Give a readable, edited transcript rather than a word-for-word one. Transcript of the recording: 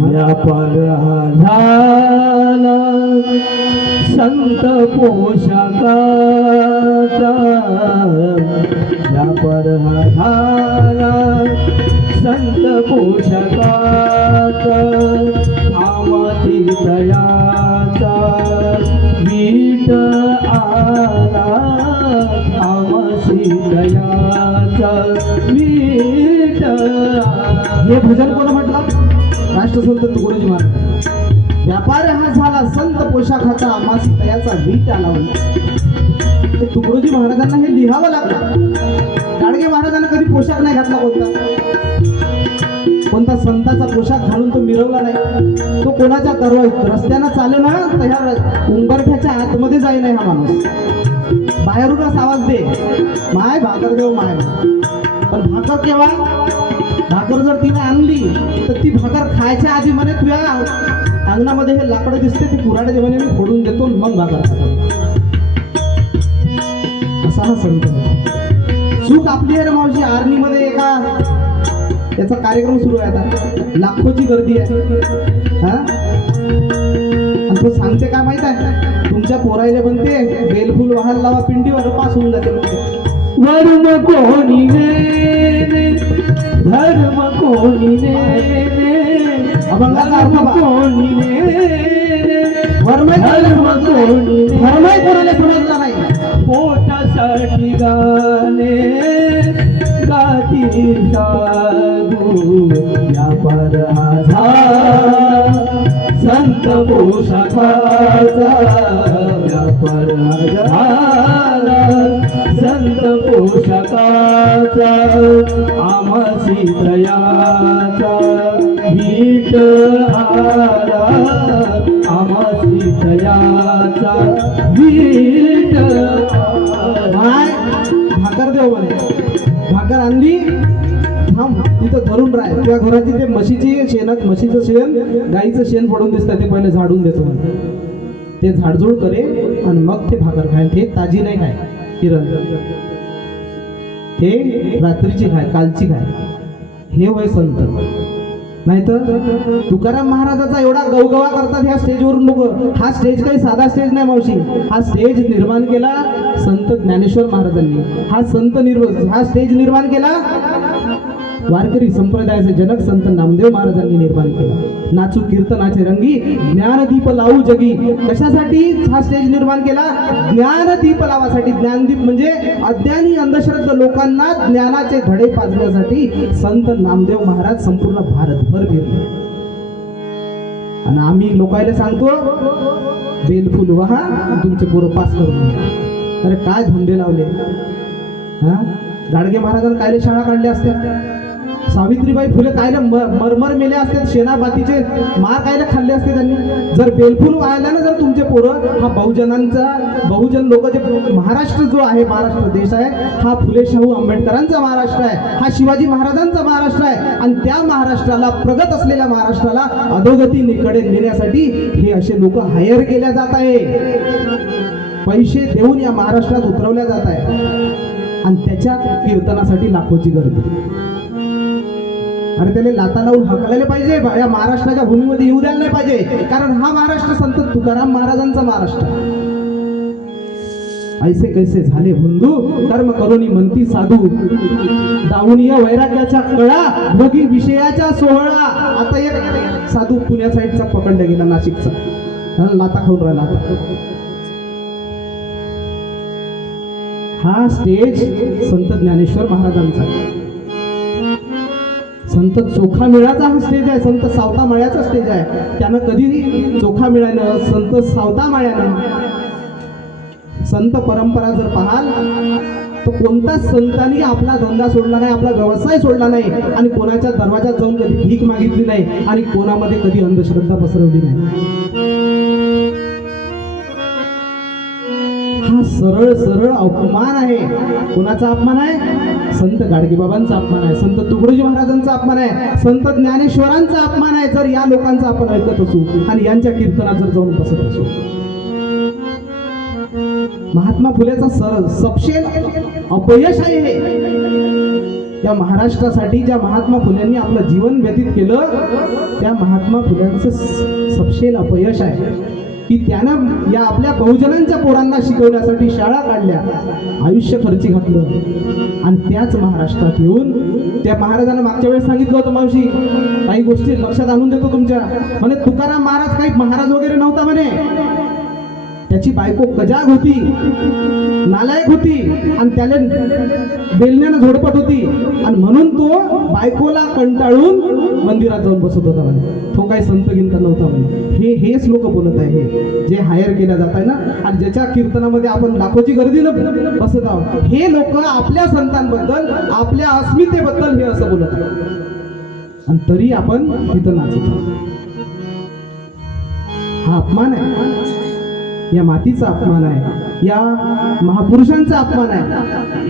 व्यापार झाला संत पोषकाचा, व्यापार झाला संत पोषकाचा, आमची दयाचा वीट आला, आमची दयाचा वीट आला. हे भजन कोण म्हटलं? राष्ट्रसंत तुकडोजी महाराज. व्यापार हा झाला संत पोशाखाचा, आमासी तयाचा वीट आला. ते तुकडोजी महाराजांना हे लिहावं लागलं. गाडगे महाराजांना कधी पोशाख नाही घातला कोणता संताचा पोशाख घालून तो मिरवला नाही. तो कोणाच्या रस्त्यानं चालू ना तर ह्या उंबरठ्याच्या आतमध्ये जाई नाही हा माणूस. बाहेरूनच आवाज दे, माय भाकर देव माय. पण भाकर केव्हा? भाकर जर तिने आणली तर ती भाकर खायच्या आधी म्हणे तुझ्या अंगणामध्ये हे लाकडं दिसते ते कुऱ्हाडे म्हणे मी फोडून देतो मग भाकर खाता. असा हा संत. चूक आपली आहे रे मावशी. आर्मीमध्ये एका याचा कार्यक्रम सुरू आहे आता, लाखोची गर्दी आहे हा. आणि तो सांगते काय माहित आहे? तुमच्या पोरायला बनते बेलफूल वाहायला लावा पिंडीवर पास होऊन जाते. वर्म कोणी ने धर्म कोणी ने अभंगाचा अर्थ कोणी ने वर्म धर्म कोणी धर्मही कोणाला समजला नाही. पोटासाठी गाणे गाती साधू, व्यापार हा झाला संत पोषकाचा, व्यापार हा झाला संत पोषकाचा, आमची दयाचा वीट आला, आमची दयाचा वीट माय भाकर देव म्हणे. भाकर आणली थांब तिथं धरून राह. तुझ्या घराची ते म्हशीची शेणात म्हशीचं शेण गाईचं शेण पडून दिसतं ते पहिले झाडून देतो म्हणे. ते झाडझूड करे आणि मग ते भाकर खाय. ते ताजी नाही खाय किरण, ते रात्रीची खाय कालची खाय. हे वय संत. नाही तर तुकाराम महाराजाचा एवढा गवगवा करतात ह्या स्टेजवरून लोक. हा स्टेज काही साधा स्टेज नाही मावशी. हा स्टेज निर्माण केला संत ज्ञानेश्वर महाराजांनी. हा स्टेज निर्माण केला वारकरी संप्रदायाचे जनक संत नामदेव महाराजांनी निर्माण केला. नाचू कीर्तनाचे रंगी ज्ञानदीप लावू जगी. कशासाठी हा स्टेज निर्माण केला? ज्ञानदीप लावासाठी. ज्ञानदीप म्हणजे अज्ञानी अंधश्रद्ध लोकांना ज्ञानाचे धडे पाजण्यासाठी संत नामदेव महाराज संपूर्ण भारतभर फिरले. आणि आम्ही लोकांना सांगतो बेलफुल वहा तुमचे पोरं पास करून घ्या. अरे काय धंदे लावले हा. गाडगे महाराजांना कायले शाळा काढल्या असत्या. सावित्रीबाई फुले कायले मरमर मेले असते. शेणाबातीचे मार कायले खाल्ले असते त्यांनी. जर बेलफूल व्हायला ना जर तुमचे पोरं, हा बहुजन लोक जे महाराष्ट्र जो आहे, महाराष्ट्र देश आहे हा फुले शाहू आंबेडकरांचा महाराष्ट्र आहे. हा शिवाजी महाराजांचा महाराष्ट्र आहे. आणि त्या महाराष्ट्राला, प्रगत असलेल्या महाराष्ट्राला अधोगतीकडे नेण्यासाठी हे असे लोक हायर केल्या जात आहे. पैसे देऊन या महाराष्ट्रात उतरवल्या जात आहे. आणि त्याच्या कीर्तनासाठी लाखोची गर्दी. अरे त्याला लाता लावून हकलायला पाहिजे. या महाराष्ट्राच्या भूमीमध्ये येऊ द्यायला नाही पाहिजे. कारण हा महाराष्ट्र संत तुकाराम महाराजांचा महाराष्ट्र. ऐसे कैसे झाले बंधू कर्म करोनी म्हणती साधू, दावणीय वैराग्याच्या कळा भोगी विषयाच्या सोहळा. आता एक साधू पुण्या साईडचा पकडला गेला, नाशिकचा, लाता खाऊन राहिला. हा स्टेज संत ज्ञानेश्वर महाराजांचा. संत चोखा मिळाचा हा स्टेज आहे. संत सावता माळ्याचा स्टेज आहे. त्यानं कधी चोखा मिळानं, संत सावता माळ्यानं. संत परंपरा जर पाहाल तर कोणताच संतांनी आपला धंदा सोडला नाही, आपला व्यवसाय सोडला नाही, आणि कोणाच्या दरवाजात जाऊन कधी भीक मागितली नाही, आणि कोणामध्ये कधी अंधश्रद्धा पसरवली नाही. हा सरळ सरळ अपमान आहे. कोणाचा अपमान आहे? संत गाडगेबाबांचा अपमान आहे. संत तुकडोजी महाराजांचा अपमान आहे. संत ज्ञानेश्वरांचा अपमान आहे. जर या लोकांचा आपण ऐकत असू आणि यांच्या कीर्तनात जर जाऊन बसत असू. महात्मा फुलेचा सपशेल अपयश आहे हे. या महाराष्ट्रासाठी ज्या महात्मा फुल्यांनी आपलं जीवन व्यतीत केलं, त्या महात्मा फुल्यांचं सपशेल अपयश आहे की त्यानं या आपल्या बहुजनांच्या पोरांना शिकवण्यासाठी शाळा काढल्या, आयुष्य खर्ची घातलं, आणि त्याच महाराष्ट्रात येऊन त्या महाराजांना मागच्या वेळेस सांगितलं होतं, मावशी काही गोष्टी लक्षात आणून देतो तुमच्या, म्हणे तुकाराम महाराज काही महाराज वगैरे नव्हता म्हणे, त्याची बायको कजाग होती, नालायक होती, आणि त्याला बेलण्यानं झोडपत होती, आणि म्हणून तो बायकोला कंटाळून मंदिरात जाऊन बसत होता म्हणे, तो काही संत गिंत नव्हता म्हणे. हेच लोक बोलत आहे, जे हायर केल्या जात आहे ना, आणि ज्याच्या कीर्तनामध्ये आपण लाखोची गर्दीनं बसत आहोत, हे लोक आपल्या संतांबद्दल, आपल्या अस्मितेबद्दल हे असं बोलत आहे, आणि तरी आपण तिथं नाचत आहोत. हा अपमान आहे, या मातीचा अपमान आहे, या महापुरुषांचा अपमान आहे.